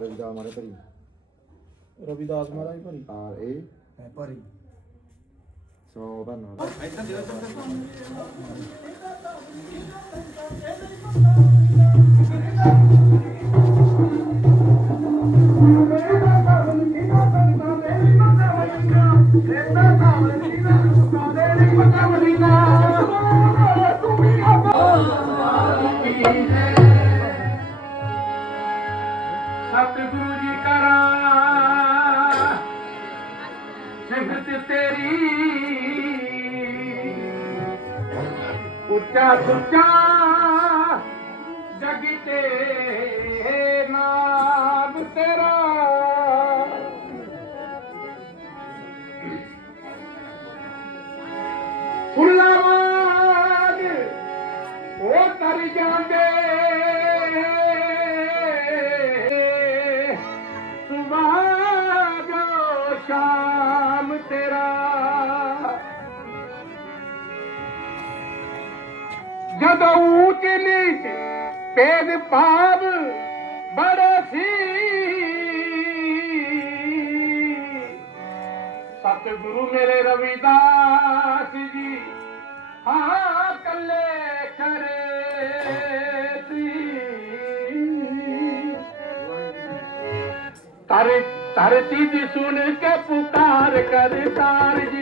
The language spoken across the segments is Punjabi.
ਰਵਿਦਾਸ ਮਾਰੇ ਭਰੀ। ਰਵਿਦਾਸ ਮਹਾਰਾਜ ਭਰੀ। ਆਰ ਏ ਹੈ ਭਰੀ। ਸੋ ਦਾ ਨਾਮ ਸਤਿਗੁਰੂ सिफत तेरी सुचा जग ते तेरा सतगुरू मेर रविदास जी हा कले खरे तारे तारे चीज सुन कार जी।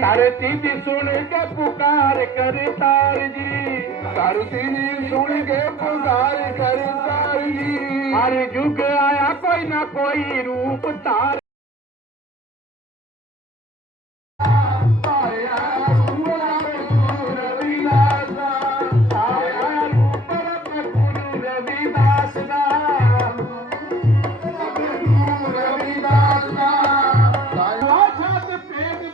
ਧਰਤੀ ਦੀ ਸੁਣ ਕੇ ਪੁਕਾਰ ਕਰ ਤਾਰ ਜੀ। ਧਰਤੀ ਦੀ ਸੁਣ ਕੇ ਪੁਕਾਰ ਕਰ ਤਾਰ ਜੀ। ਹਰ ਯੁਗ ਆਇਆ ਕੋਈ ਨਾ ਕੋਈ ਰੂਪ ਧਾਰ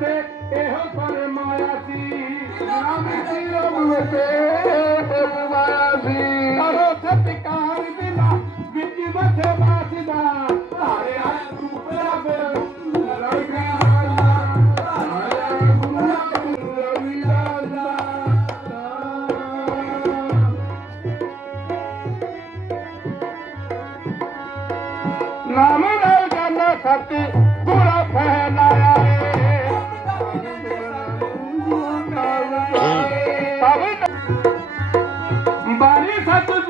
ਵਸੇ ਇਹੋ ਫਰਮਾਇਆ ਸੀ ਕਰੋ Bibali satu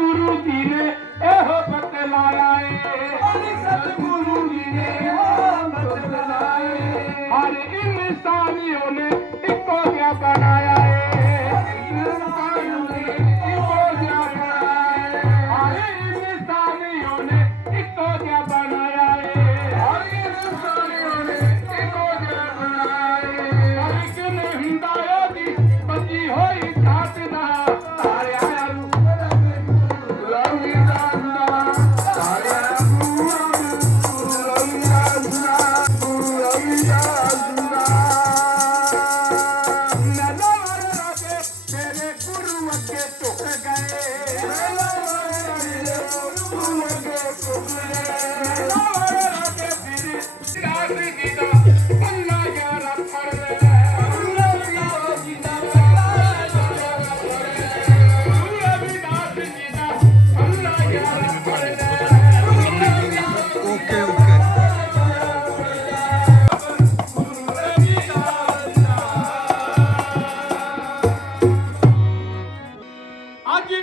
আমাকে টোকা গায়ে। আমাকে টোকা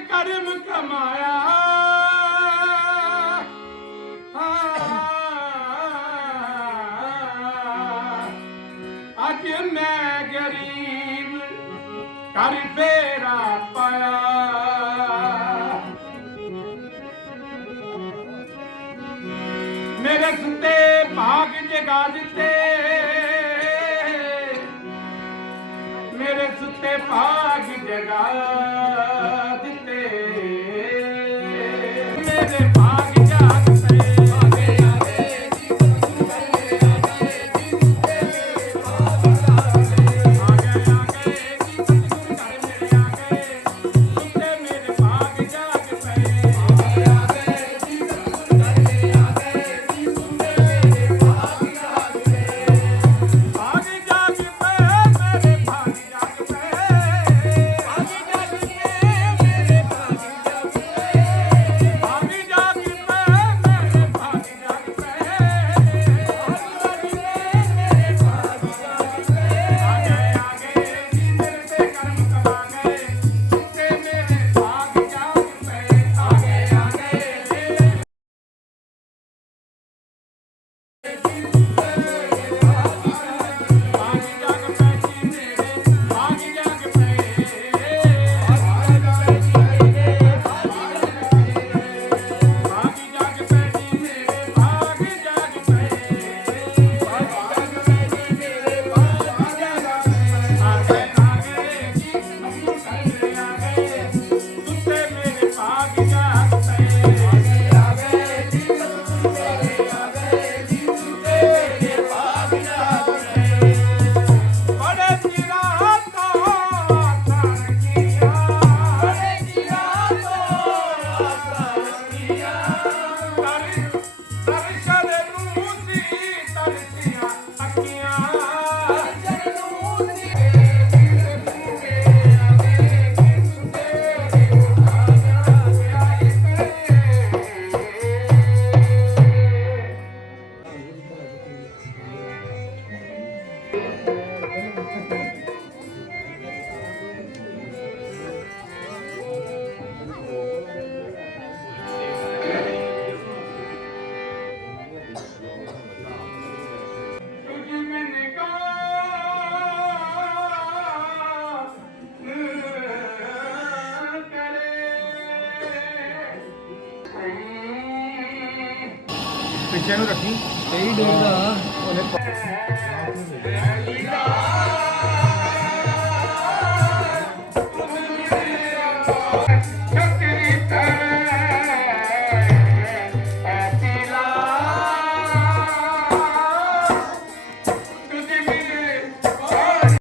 ਕਰਮ ਕਮਾਇਆ ਅੱਜ ਮੈਂ ਗਰੀਬ ਕਰ ਫੇਰਾ ਪਾਇਆ। ਮੇਰੇ ਸੁੱਤੇ ਭਾਗ ਜਗਾ ਦਿੱਤੇ। ਮੇਰੇ ਸੁੱਤੇ ਭਾਗ de pague. Thank you. ਪਿੱਛੇ ਨੂੰ ਰੱਖੀ। ਸਹੀ ਡੋਰ ਦਾ। ਉਹਨੇ